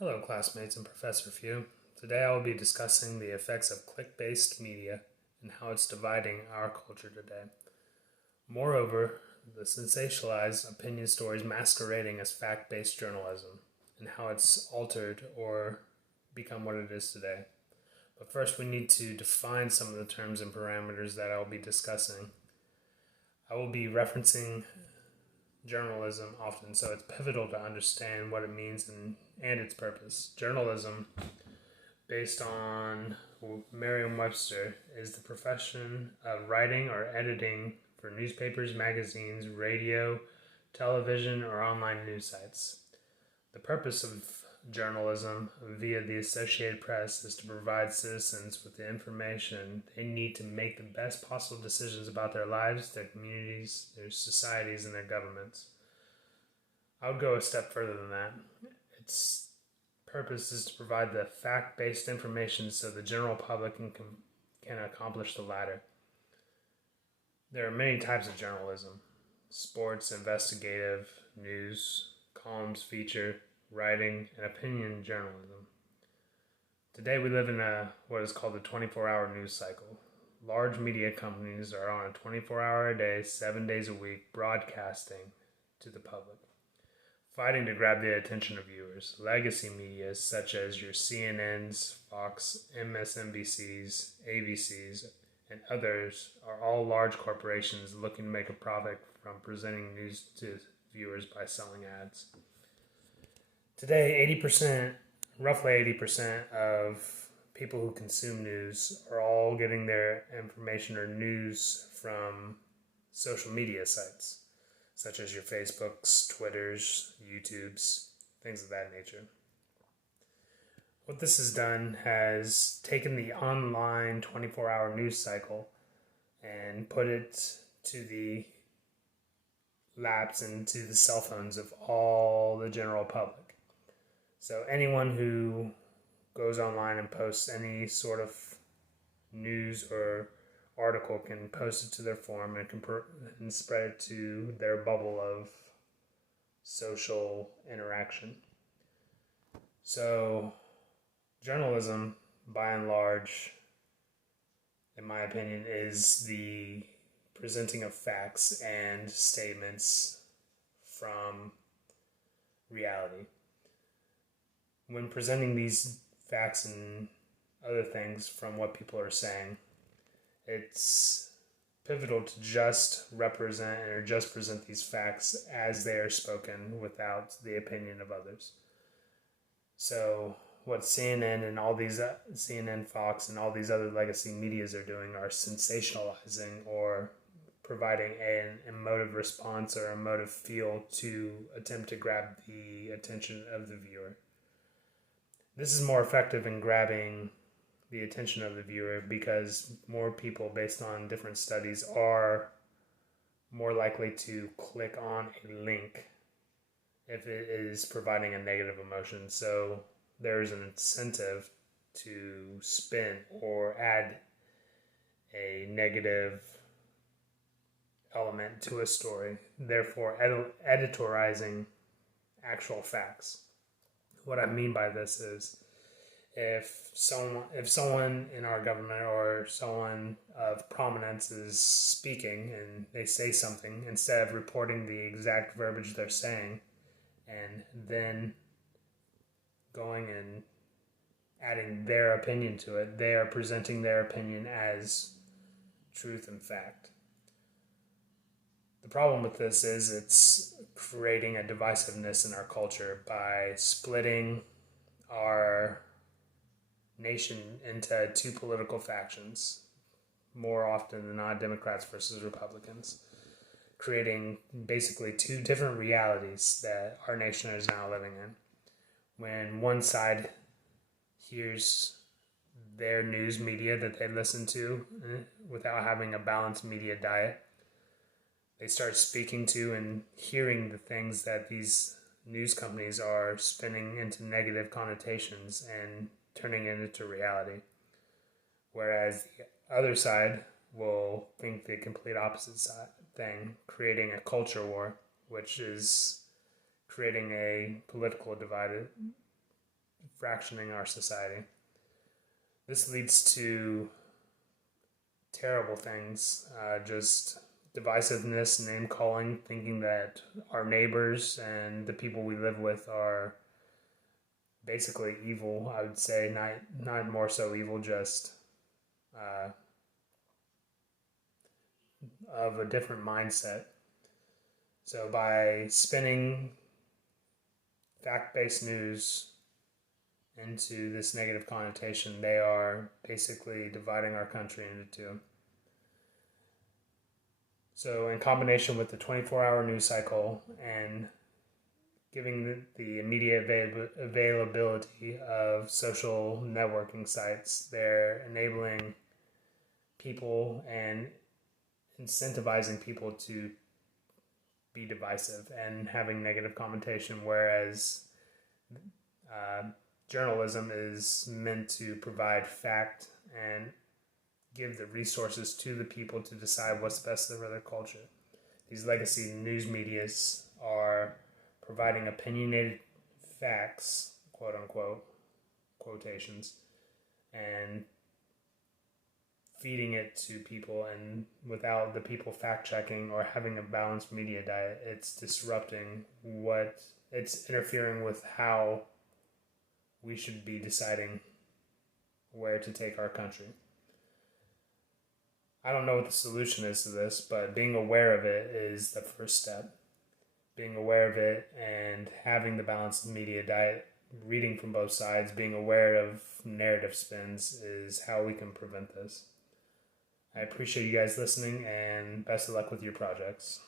Hello, classmates and Professor Few. Today I will be discussing the effects of click-based media and how it's dividing our culture today. Moreover, the sensationalized opinion stories masquerading as fact-based journalism and how it's altered or become what it is today. But first, we need to define some of the terms and parameters that I will be discussing. I will be referencing journalism often, so it's pivotal to understand what it means and its purpose. Journalism, based on Merriam-Webster, is the profession of writing or editing for newspapers, magazines, radio, television, or online news sites. The purpose of journalism via the Associated Press is to provide citizens with the information they need to make the best possible decisions about their lives, their communities, their societies, and their governments. I would go a step further than that. Its purpose is to provide the fact-based information so the general public can accomplish the latter. There are many types of journalism: sports, investigative, news, columns, feature, writing, and opinion journalism. Today we live in what is called the 24-hour news cycle. Large media companies are on a 24-hour a day, 7 days a week, broadcasting to the public, fighting to grab the attention of viewers. Legacy media such as your CNNs, Fox, MSNBCs, ABCs, and others are all large corporations looking to make a profit from presenting news to viewers by selling ads. Today, roughly 80% of people who consume news are all getting their information or news from social media sites, such as your Facebooks, Twitters, YouTubes, things of that nature. What this has done has taken the online 24-hour news cycle and put it to the laps into the cell phones of all the general public. So anyone who goes online and posts any sort of news or article can post it to their forum and spread it to their bubble of social interaction. So journalism, by and large, in my opinion, is the presenting of facts and statements from reality. When presenting these facts and other things from what people are saying, it's pivotal to just represent or just present these facts as they are spoken without the opinion of others. So what CNN and all these CNN, Fox, and all these other legacy medias are doing are sensationalizing or providing an emotive response or emotive feel to attempt to grab the attention of the viewer. This is more effective in grabbing the attention of the viewer because more people, based on different studies, are more likely to click on a link if it is providing a negative emotion. So there's an incentive to spin or add a negative element to a story, therefore editorializing actual facts. What I mean by this is if someone in our government or someone of prominence is speaking and they say something, instead of reporting the exact verbiage they're saying and then going and adding their opinion to it, they are presenting their opinion as truth and fact. The problem with this is it's creating a divisiveness in our culture by splitting our nation into two political factions, more often than not Democrats versus Republicans, creating basically two different realities that our nation is now living in. When one side hears their news media that they listen to without having a balanced media diet, they start speaking to and hearing the things that these news companies are spinning into negative connotations and turning it into reality. Whereas the other side will think the complete opposite thing, creating a culture war, which is creating a political divide fractioning our society. This leads to terrible things, just divisiveness, name calling, thinking that our neighbors and the people we live with are basically evil. I would say not more so evil, just of a different mindset. So by spinning fact-based news into this negative connotation, they are basically dividing our country into two. So in combination with the 24-hour news cycle and giving the immediate availability of social networking sites, they're enabling people and incentivizing people to be divisive and having negative connotation, whereas journalism is meant to provide fact and give the resources to the people to decide what's best for their culture. These legacy news medias are providing opinionated facts, quote unquote, quotations, and feeding it to people, and without the people fact checking or having a balanced media diet, it's disrupting it's interfering with how we should be deciding where to take our country. I don't know what the solution is to this, but being aware of it is the first step. Being aware of it and having the balanced media diet, reading from both sides, being aware of narrative spins is how we can prevent this. I appreciate you guys listening, and best of luck with your projects.